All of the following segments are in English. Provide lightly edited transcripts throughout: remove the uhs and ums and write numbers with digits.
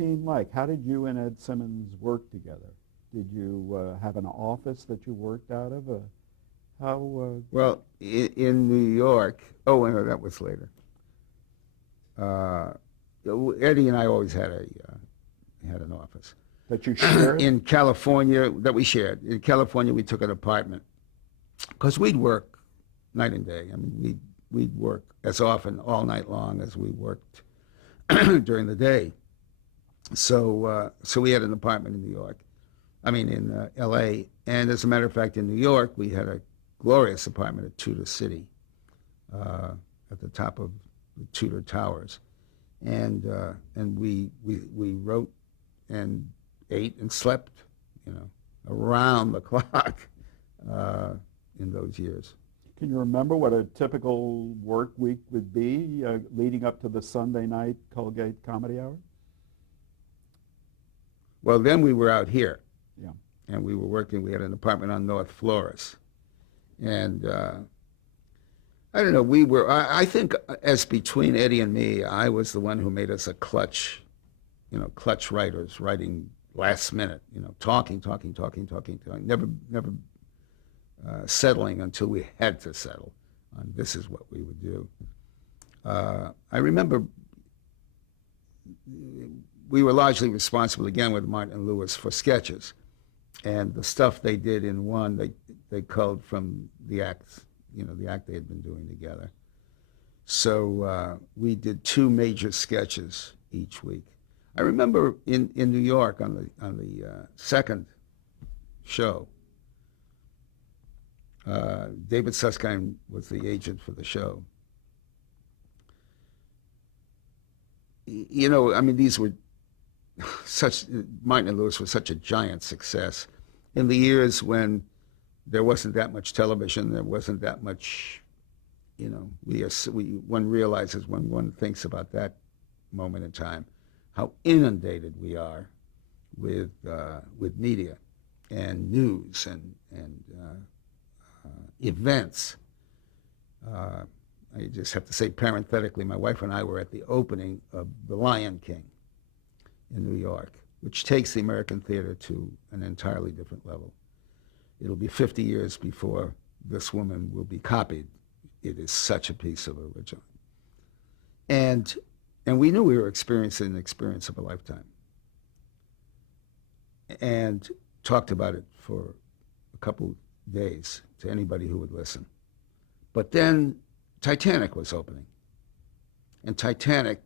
team like? How did you and Ed Simmons work together? Did you have an office that you worked out of? How? Well, in New York, oh, no, that was later. Uh, Eddie and I always had an office. That you shared? In California that we shared. In California, we took an apartment because we'd work night and day. I mean, we'd work as often all night long as we worked during the day. So we had an apartment in New York. I mean, in L.A. And as a matter of fact, in New York, we had a glorious apartment at Tudor City, uh, at the top of the Tudor Towers, and we wrote and ate and slept, you know, around the clock uh, in those years. Can you remember what a typical work week would be leading up to the Sunday night Colgate Comedy Hour? Well, then we were out here, Yeah. and we were working. We had an apartment on North Flores, and I don't know. We were. I think as between Eddie and me, I was the one who made us a clutch, clutch writers, writing last minute. Talking. Never settling until we had to settle on this is what we would do. I remember we were largely responsible again with Martin and Lewis for sketches, and the stuff they did in one they culled from the act, the act they had been doing together. So we did two major sketches each week. I remember in New York on the second show, David Susskind was the agent for the show. I mean, these were such Martin and Lewis was such a giant success in the years when there wasn't that much television, there wasn't that much, one realizes when one thinks about that moment in time how inundated we are with media and news and events. I just have to say parenthetically, my wife and I were at the opening of The Lion King in New York, which takes the American theater to an entirely different level. It'll be 50 years before this woman will be copied. It is such a piece of original. And we knew we were experiencing an experience of a lifetime. And talked about it for a couple days to anybody who would listen. But then Titanic was opening. And Titanic,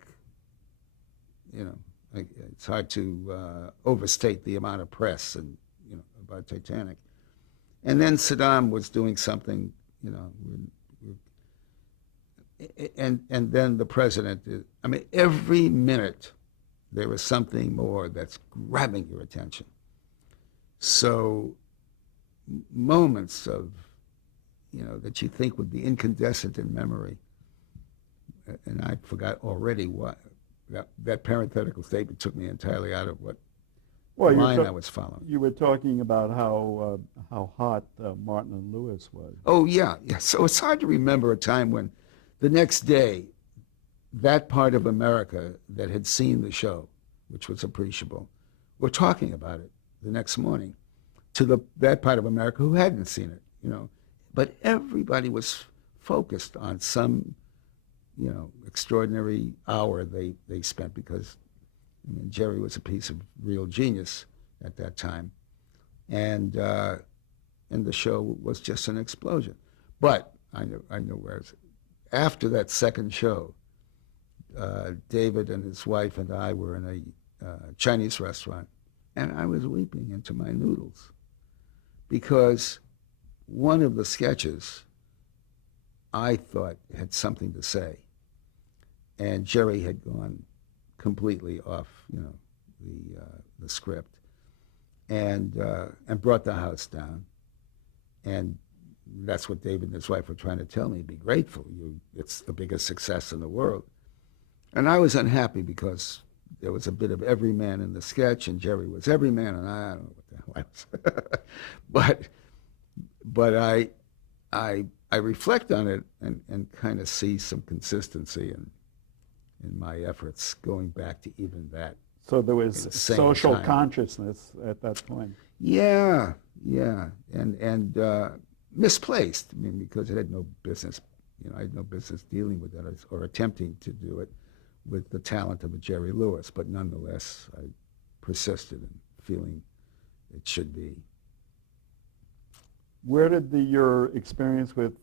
it's hard to overstate the amount of press about Titanic. And then Saddam was doing something, and then the president. Every minute there was something more that's grabbing your attention. So moments of, that you think would be incandescent in memory, and I forgot already what that parenthetical statement took me entirely out of what line I was following. You were talking about how hot Martin and Lewis was. Oh yeah. So it's hard to remember a time when the next day, that part of America that had seen the show, which was appreciable, were talking about it the next morning to that part of America who hadn't seen it, But everybody was focused on some, extraordinary hour they spent because Jerry was a piece of real genius at that time, and the show was just an explosion. But I know where after that second show, David and his wife and I were in a Chinese restaurant, and I was weeping into my noodles because one of the sketches I thought had something to say, and Jerry had gone completely off, the script, and brought the house down, and that's what David and his wife were trying to tell me. Be grateful, it's the biggest success in the world, and I was unhappy because there was a bit of every man in the sketch, and Jerry was every man, and I don't know what the hell I was, but I reflect on it and kind of see some consistency in my efforts going back to even that. So there was Insane social time. consciousness at that point. Yeah, yeah, and misplaced. I mean, because it had no business. I had no business dealing with that or attempting to do it with the talent of a Jerry Lewis. But nonetheless, I persisted in feeling it should be. Where did your experience with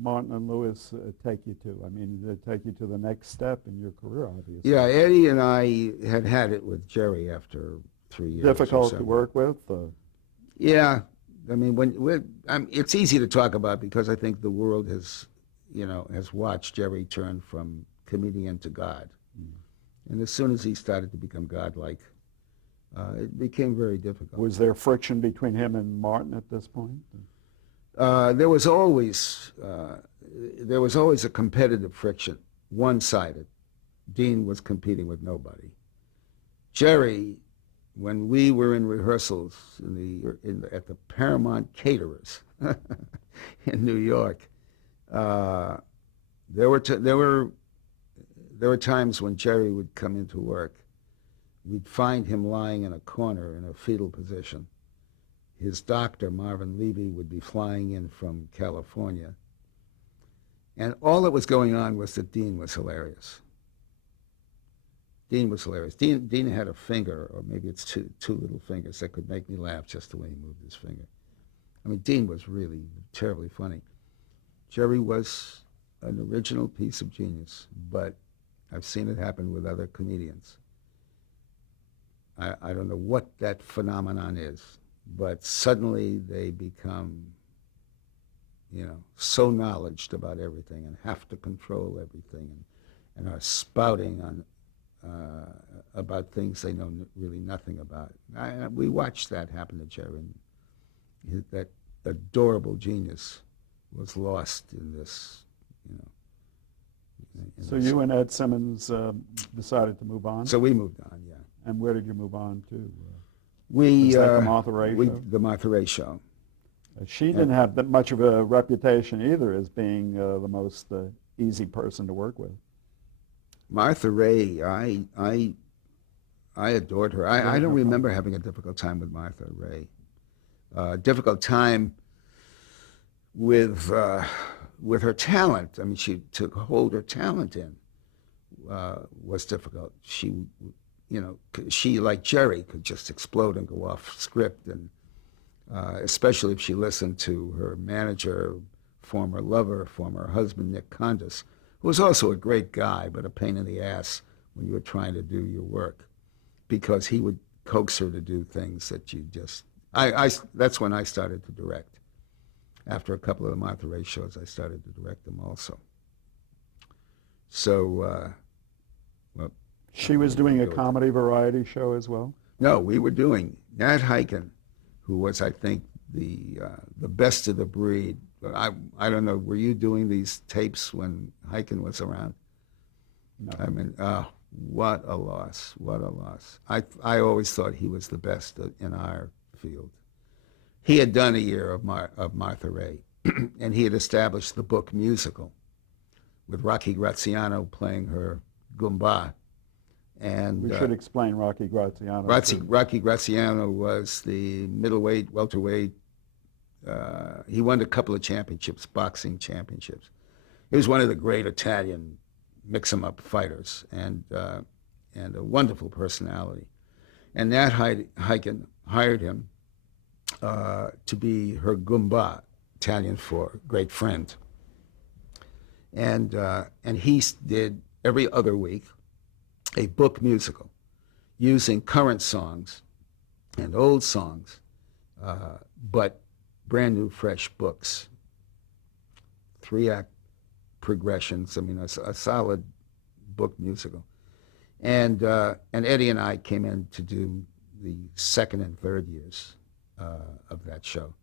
Martin and Lewis take you to? I mean, did it take you to the next step in your career, obviously? Yeah, Eddie and I had it with Jerry after 3 years. Difficult or so. to work with? Yeah, I mean, it's easy to talk about because I think the world has watched Jerry turn from comedian to God. And as soon as he started to become godlike, it became very difficult. Was there friction between him and Martin at this point? There was always a competitive friction, one-sided. Dean was competing with nobody. Jerry, when we were in rehearsals at the Paramount Caterers in New York, there were times when Jerry would come into work. We'd find him lying in a corner in a fetal position. His doctor, Marvin Levy, would be flying in from California. And all that was going on was that Dean was hilarious. Dean was hilarious. Dean had a finger, or maybe it's two little fingers, that could make me laugh just the way he moved his finger. I mean, Dean was really terribly funny. Jerry was an original piece of genius, but I've seen it happen with other comedians. I don't know what that phenomenon is, but suddenly they become, so knowledgeable about everything and have to control everything and are spouting on about things they know really nothing about. We watched that happen to Jerry. That adorable genius was lost in this, So you and Ed Simmons decided to move on? So we moved on, yeah. And where did you move on to? Was that the Martha Ray show? The Martha Ray show. She didn't have that much of a reputation either as being the most easy person to work with. Martha Ray, I adored her. I don't remember having a difficult time with Martha Ray. Difficult time with her talent. I mean, to hold her talent in was difficult. She, like Jerry, could just explode and go off script, and especially if she listened to her manager, former lover, former husband, Nick Condas, who was also a great guy, but a pain in the ass when you were trying to do your work, because he would coax her to do things that you just... that's when I started to direct. After a couple of the Martha Ray shows, I started to direct them also. So, she was doing a comedy variety show as well? No, we were doing Nat Hiken, who was, I think, the best of the breed. I don't know, were you doing these tapes when Hiken was around? No. I mean, what a loss, what a loss. I always thought he was the best in our field. He had done a year of Martha Ray, and he had established the book musical with Rocky Graziano playing her Goomba. And we should explain Rocky Graziano. Rocky Graziano was the middleweight, welterweight. He won a couple of championships, boxing championships. He was one of the great Italian mix-em-up fighters, and a wonderful personality. And Nat Hiken hired him to be her Goomba, Italian for great friend. And he did every other week a book musical using current songs and old songs, but brand new, fresh books. 3-act progressions, I mean, a solid book musical. And Eddie and I came in to do the second and third years of that show.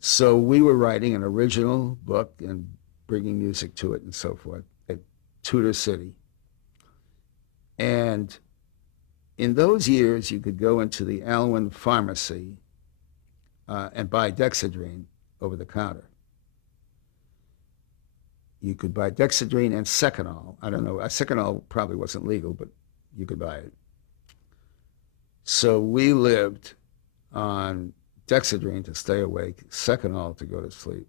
So we were writing an original book and bringing music to it and so forth at Tudor City. And in those years, you could go into the Alwyn Pharmacy and buy Dexedrine over the counter. you could buy Dexedrine and Seconal. I don't know. Seconal probably wasn't legal, but you could buy it. So we lived on Dexedrine to stay awake, Seconal to go to sleep.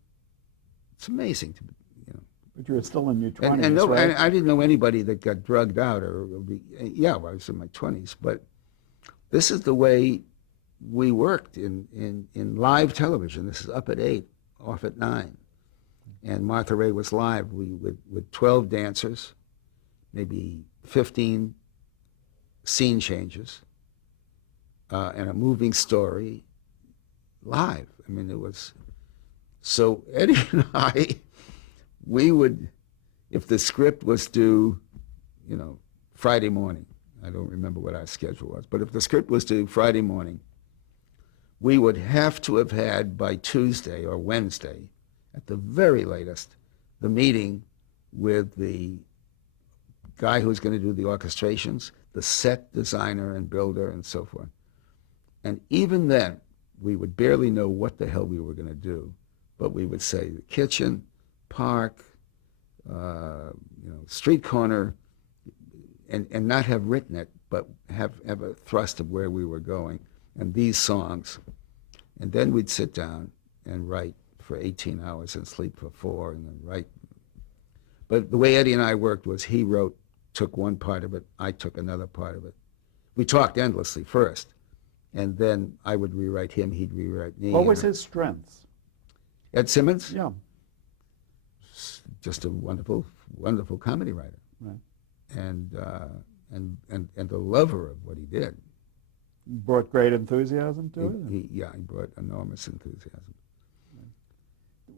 It's amazing to, you know. But you were still in your 20s, And right? I didn't know anybody that got drugged out yeah, well, I was in my 20s, but this is the way we worked in live television. This is up at 8, off at 9. And Martha Raye was live with 12 dancers, maybe 15 scene changes, and a moving story live. I mean, it was, so Eddie and I, we would, if the script was due, you know, Friday morning, I don't remember what our schedule was, but if the script was due Friday morning, we would have to have had by Tuesday or Wednesday, at the very latest, the meeting with the guy who was going to do the orchestrations, the set designer and builder and so forth. And even then, we would barely know what the hell we were going to do, but we would say the kitchen, park, street corner, and not have written it, but have a thrust of where we were going and these songs. And then we'd sit down and write for 18 hours and sleep for 4 and then write. But the way Eddie and I worked was he took one part of it, I took another part of it. We talked endlessly first, and then I would rewrite him, he'd rewrite me. What was his strengths? Ed Simmons? Yeah. Just a wonderful, wonderful comedy writer. Right. And the lover of what he did. Brought great enthusiasm to it? He brought enormous enthusiasm.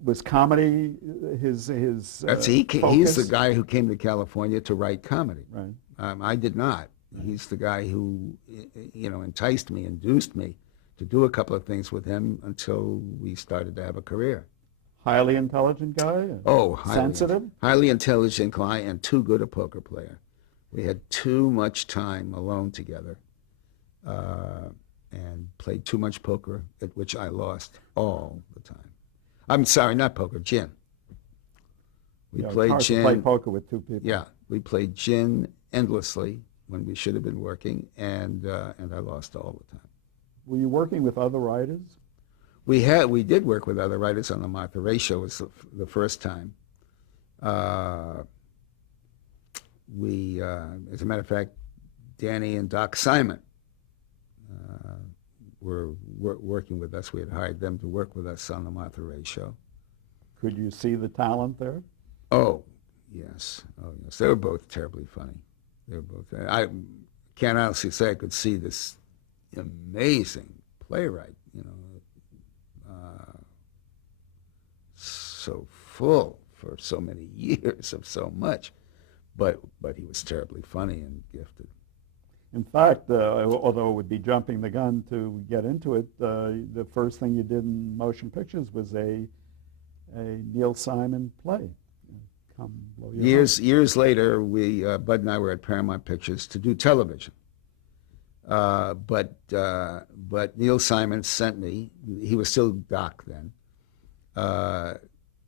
Was comedy his He's focus? the guy who came to California to write comedy. Right. I did not. Right. He's the guy who, enticed me, induced me to do a couple of things with him until we started to have a career. Highly intelligent guy? Sensitive? Highly intelligent guy and too good a poker player. We had too much time alone together and played too much poker, at which I lost all the time. I'm sorry, not poker, gin. We played it's hard gin. To play poker with two people. Yeah, we played gin endlessly when we should have been working, and I lost all the time. Were you working with other writers? We did work with other writers on the Martha Raye show. It was the first time. As a matter of fact, Danny and Doc Simon were working with us. We had hired them to work with us on the Martha Raye show. Could you see the talent there? Oh, yes. Oh, yes. They were both terribly funny. They were both. I can't honestly say I could see this amazing playwright, so full for so many years of so much, but he was terribly funny and gifted. In fact, although it would be jumping the gun to get into it, the first thing you did in motion pictures was a Neil Simon play. Come Blow Your Horn. Years later, Bud and I were at Paramount Pictures to do television. But Neil Simon sent me. He was still Doc then.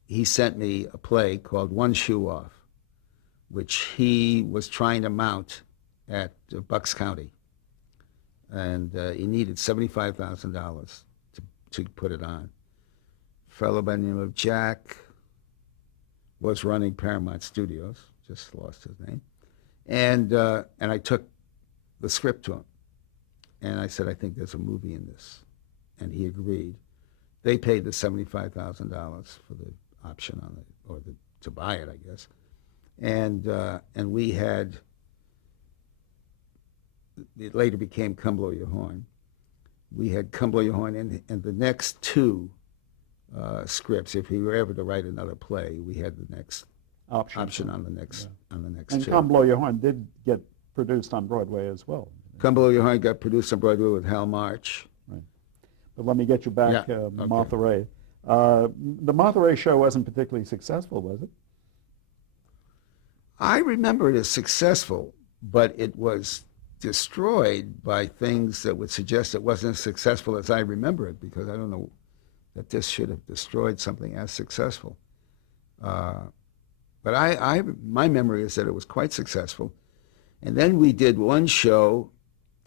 He sent me a play called One Shoe Off, which he was trying to mount at Bucks County, and he needed $75,000 to put it on. A fellow by the name of Jack was running Paramount Studios, just lost his name, and I took the script to him, and I said, I think there's a movie in this, and he agreed. They paid the $75,000 for the option on it, or to buy it, I guess, and we had. It later became Come Blow Your Horn. We had Come Blow Your Horn, and the next two scripts. If he were ever to write another play, we had the next option on the next And two. Come Blow Your Horn did get produced on Broadway as well. Come Blow Your Horn got produced on Broadway with Hal March. Right. But let me get you back, Yeah, okay. Martha Raye. The Martha Raye show wasn't particularly successful, was it? I remember it as successful, but it was destroyed by things that would suggest it wasn't as successful as I remember it, because I don't know that this should have destroyed something as successful. But But my memory is that it was quite successful. And then we did one show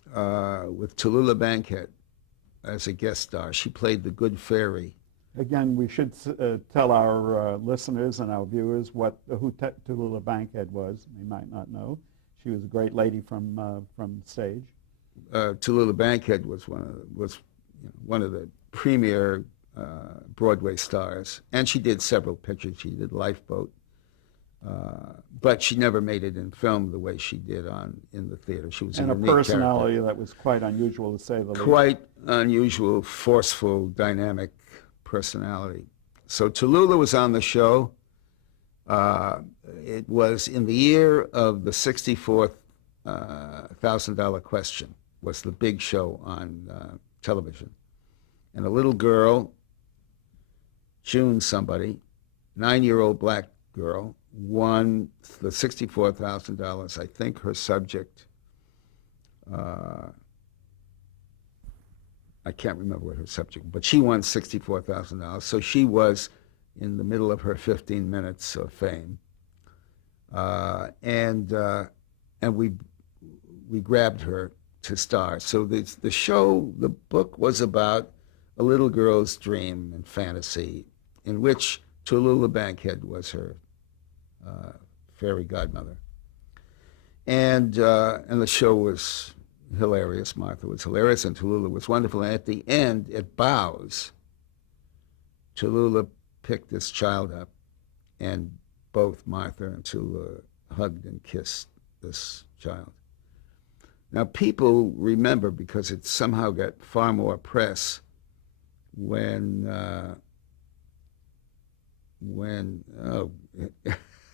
with Tallulah Bankhead as a guest star. She played the Good Fairy. Again, we should tell our listeners and our viewers who Tallulah Bankhead was. They might not know. She was a great lady from stage. Tallulah Bankhead was one of the premier Broadway stars, and she did several pictures. She did Lifeboat, but she never made it in film the way she did in the theater. She was and a personality that was quite unusual, to say the least. Quite unusual, forceful, dynamic personality. So Tallulah was on the show. It was in the year of the $64,000 Question, was the big show on television. And a little girl, June somebody, 9-year-old black girl, won the $64,000. I think her subject, I can't remember what her subject, but she won $64,000. So she was in the middle of her 15 minutes of fame. And we grabbed her to star. So the book was about a little girl's dream and fantasy, in which Tallulah Bankhead was her fairy godmother. And the show was hilarious. Martha was hilarious, and Tallulah was wonderful. And at the end, it bows. Tallulah picked this child up, and both Martha and Tallulah hugged and kissed this child. Now, people remember, because it somehow got far more press when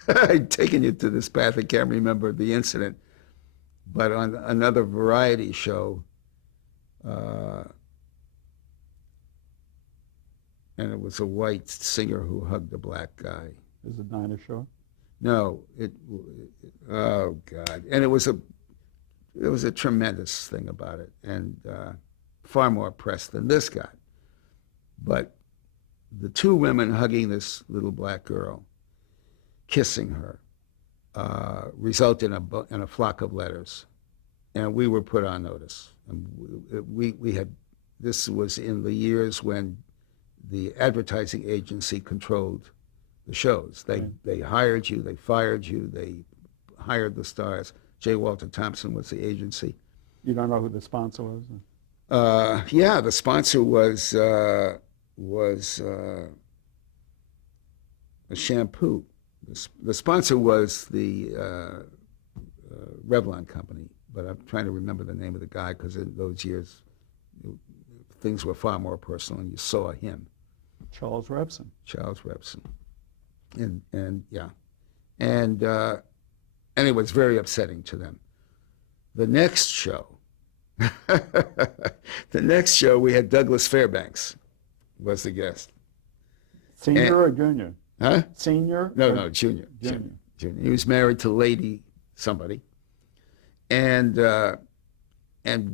I'd taken you to this path. I can't remember the incident, but on another variety show, and it was a white singer who hugged a black guy. Is it Dinah Shore? No, oh God, and it was a tremendous thing about it, and far more press than this got. But the two women hugging this little black girl, kissing her, resulted in a flock of letters, and we were put on notice. And we had, this was in the years when the advertising agency controlled the shows. They hired you, they fired you, they hired the stars. J. Walter Thompson was the agency. You don't know who the sponsor was? Yeah, the sponsor was a shampoo. The sponsor was the Revlon company, but I'm trying to remember the name of the guy, because in those years things were far more personal, and you saw him. Charles Revson. Charles Revson. And yeah. And it was very upsetting to them. The next show, we had Douglas Fairbanks was the guest. Senior or junior? Huh? Senior? No, junior. He was married to Lady somebody. And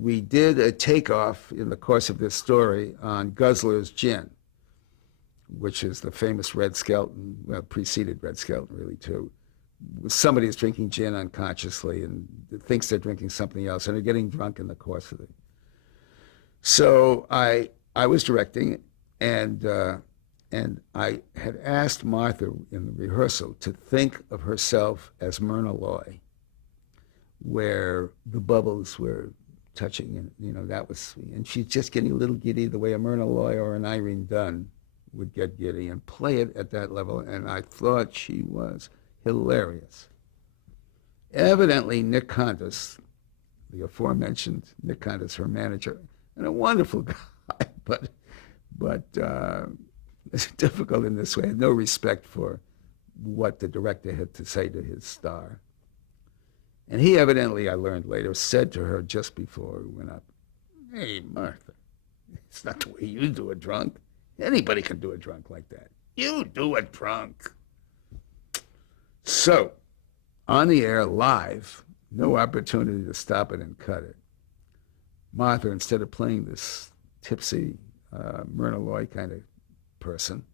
we did a takeoff in the course of this story on Guzzler's Gin, which is the famous Red Skelton, well, preceded Red Skelton really too. Somebody is drinking gin unconsciously and thinks they're drinking something else, and they're getting drunk in the course of it. So I was directing, and I had asked Martha in the rehearsal to think of herself as Myrna Loy, where the bubbles were touching, and that was, and she's just getting a little giddy the way a Myrna Loy or an Irene Dunn would get giddy, and play it at that level. And I thought she was hilarious. Evidently, Nick Condas, the aforementioned Nick Condas, her manager, and a wonderful guy, but it's difficult in this way, had no respect for what the director had to say to his star. And he evidently, I learned later, said to her just before we went up, "Hey, Martha, it's not the way you do a drunk. Anybody can do a drunk like that. You do a drunk." So, on the air, live, no opportunity to stop it and cut it. Martha, instead of playing this tipsy Myrna Loy kind of person,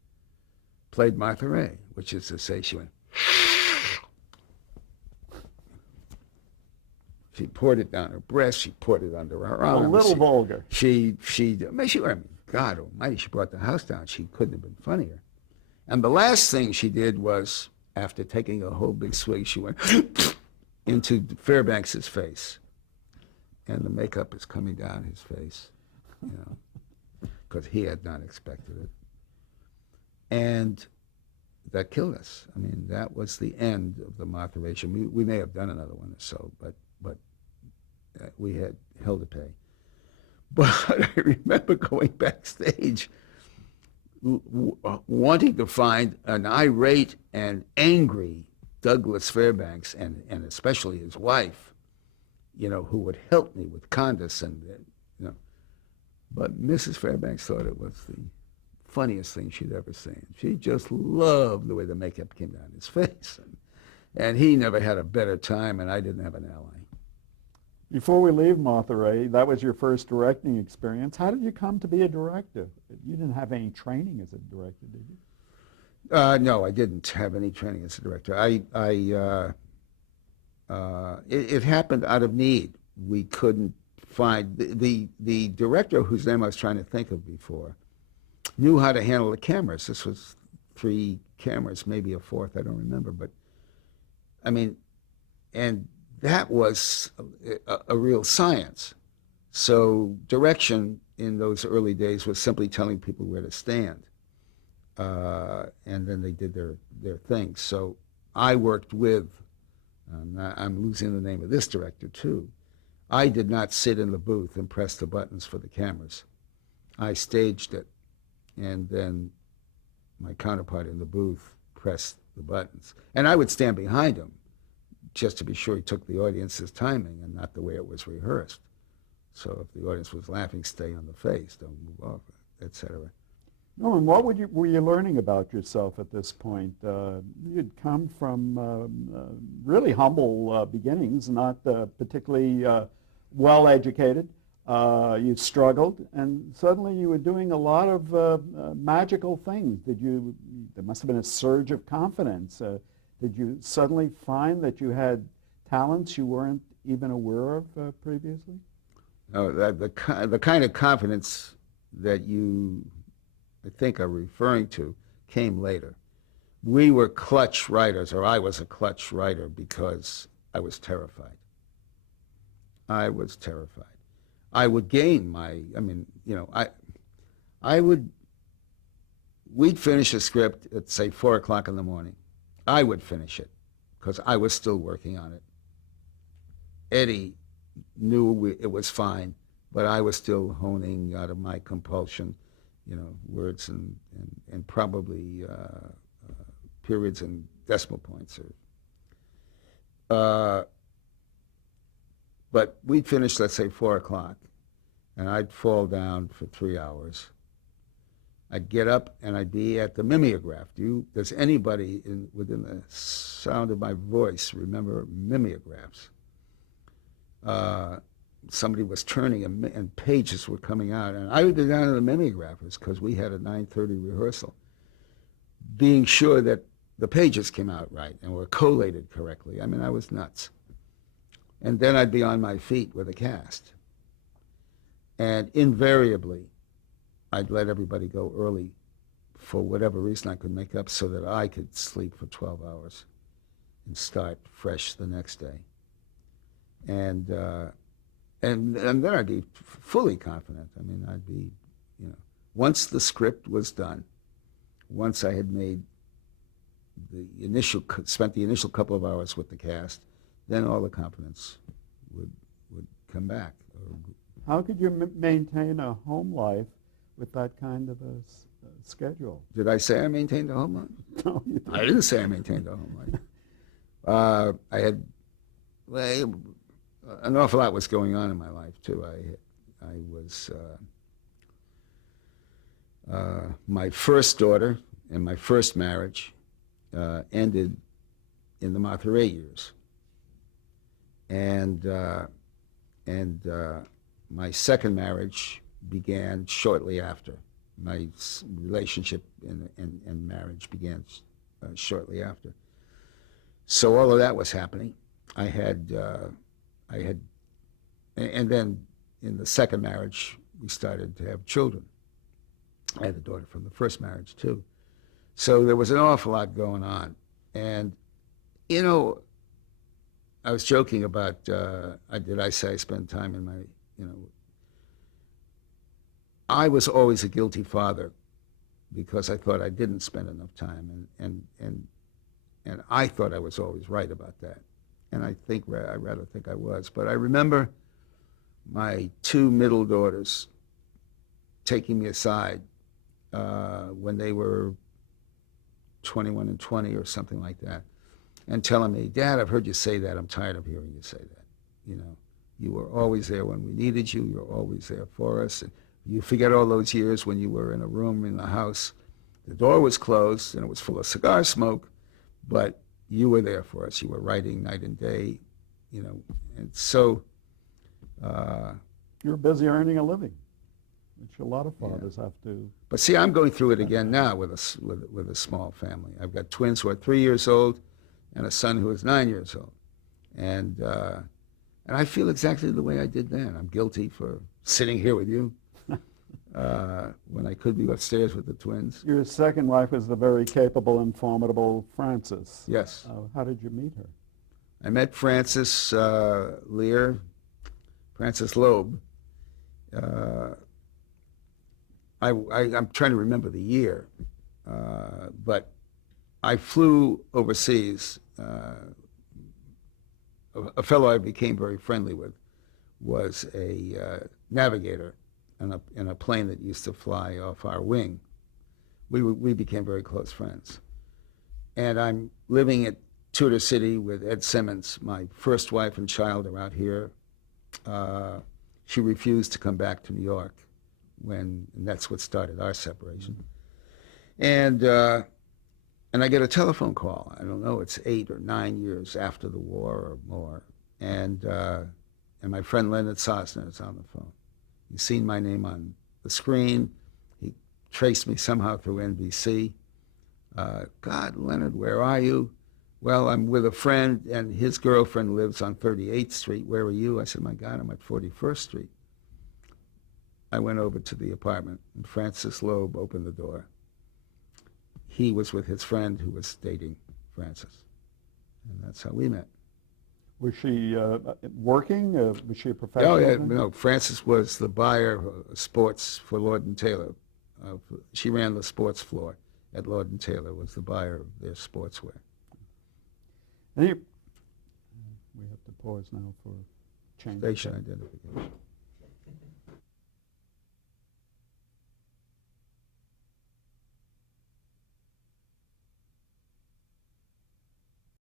played Martha Ray, which is to say she went, She poured it down her breast. She poured it under her A arms. little vulgar. I mean, God almighty, she brought the house down. She couldn't have been funnier. And the last thing she did was, after taking a whole big swig, she went into Fairbanks's face. And the makeup is coming down his face, you know, because he had not expected it. And that killed us. I mean, that was the end of the Martha-ration. We may have done another one or so, but we had hell to pay. But I remember going backstage wanting to find an irate and angry Douglas Fairbanks and especially his wife, you know, who would help me with Candace and, you know. But Mrs. Fairbanks thought it was the funniest thing she'd ever seen. She just loved the way the makeup came down his face. And he never had a better time, and I didn't have an ally. Before we leave Martha Ray, that was your first directing experience. How did you come to be a director? You didn't have any training as a director, did you? No, I didn't have any training as a director. It happened out of need. We couldn't find the director whose name I was trying to think of before knew how to handle the cameras. This was 3 cameras, maybe a 4th, I don't remember. But I mean, and that was a real science. So direction in those early days was simply telling people where to stand. And then they did their thing. So I worked with, I'm losing the name of this director too. I did not sit in the booth and press the buttons for the cameras. I staged it, and then my counterpart in the booth pressed the buttons. And I would stand behind him just to be sure he took the audience's timing and not the way it was rehearsed. So if the audience was laughing, stay on the face, don't move off, etc. No, and what were you learning about yourself at this point? You'd come from really humble beginnings, not particularly well-educated. You struggled, and suddenly you were doing a lot of magical things. There must have been a surge of confidence. Did you suddenly find that you had talents you weren't even aware of previously? No, the kind of confidence that you, I think, are referring to came later. We were clutch writers, or I was a clutch writer because I was terrified. I was terrified. I would gain we'd finish a script at, say, 4 o'clock in the morning. I would finish it because I was still working on it. Eddie knew it was fine, but I was still honing out of my compulsion, you know, words and probably periods and decimal points. But we'd finish, let's say, 4 o'clock, and I'd fall down for 3 hours. I'd get up and I'd be at the mimeograph. Does anybody within the sound of my voice remember mimeographs? Somebody was turning and pages were coming out, and I would be down to the mimeographers because we had a 9:30 rehearsal, being sure that the pages came out right and were collated correctly. I mean, I was nuts. And then I'd be on my feet with a cast. And invariably, I'd let everybody go early for whatever reason I could make up so that I could sleep for 12 hours and start fresh the next day. And then I'd be fully confident. I mean, I'd be, you know, once the script was done, once I had made spent the initial couple of hours with the cast, then all the confidence would come back. How could you maintain a home life with that kind of a schedule? Did I say I maintained a home life? No, you didn't. I didn't say I maintained a home life. I had an awful lot was going on in my life too. I was my first daughter and my first marriage ended in the Martha Ray years, and my second marriage began shortly after. My relationship and marriage began shortly after. So all of that was happening. I had and then in the second marriage, we started to have children. I had a daughter from the first marriage, too. So there was an awful lot going on. And, you know, I was joking about, did I say I spent time in my, you know, I was always a guilty father because I thought I didn't spend enough time, and I thought I was always right about that. And I rather think I was. But I remember my two middle daughters taking me aside when they were 21 and 20 or something like that, and telling me, "Dad, I've heard you say that. I'm tired of hearing you say that. You know, you were always there when we needed you. You're always there for us. And you forget all those years when you were in a room in the house. The door was closed and it was full of cigar smoke, but you were there for us. You were writing night and day, you know." And so You're busy earning a living, which a lot of fathers have to. But see, I'm going through it again now with a small family. I've got twins who are 3 years old and a son who is 9 years old. And I feel exactly the way I did then. I'm guilty for sitting here with you when I could be upstairs with the twins. Your second wife was the very capable and formidable Frances. Yes. How did you meet her? I met Frances Lear, Frances Loeb. I'm trying to remember the year, but I flew overseas. A fellow I became very friendly with was a navigator in a plane that used to fly off our wing. We became very close friends. And I'm living at Tudor City with Ed Simmons. My first wife and child are out here. She refused to come back to New York, and that's what started our separation. And I get a telephone call. I don't know, it's 8 or 9 years after the war or more. And my friend Leonard Sosner is on the phone. He's seen my name on the screen. He traced me somehow through NBC. "God, Leonard, where are you?" "Well, I'm with a friend, and his girlfriend lives on 38th Street. Where are you?" I said, "My God, I'm at 41st Street." I went over to the apartment, and Frances Loeb opened the door. He was with his friend who was dating Frances, and that's how we met. Was she working? Was she a professional? Oh, yeah, no, Frances was the buyer of sports for Lord and Taylor. She ran the sports floor at Lord and Taylor, was the buyer of their sportswear. We have to pause now for change. Station identification.